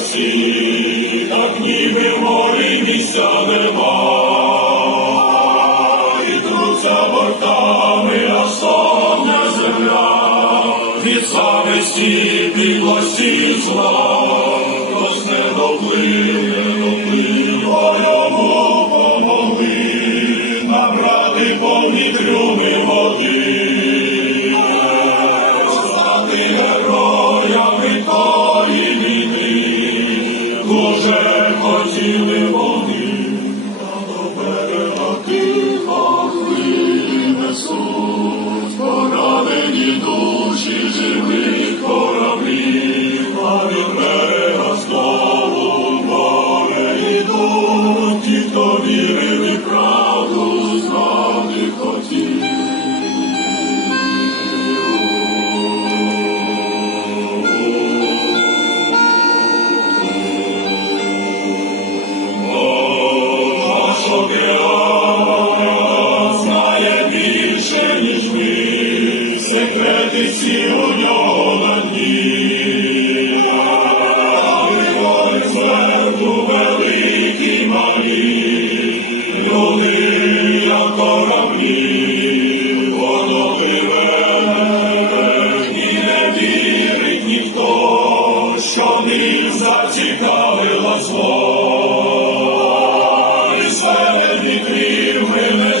всі, так ніби волі місця нема. І труться бортами, аж стогне земля, від зависті, підлості зла, we will секрети у нього на дні, виводить кораблі, воно пливе, і ніхто, що ним зацікавила зло, крім ми не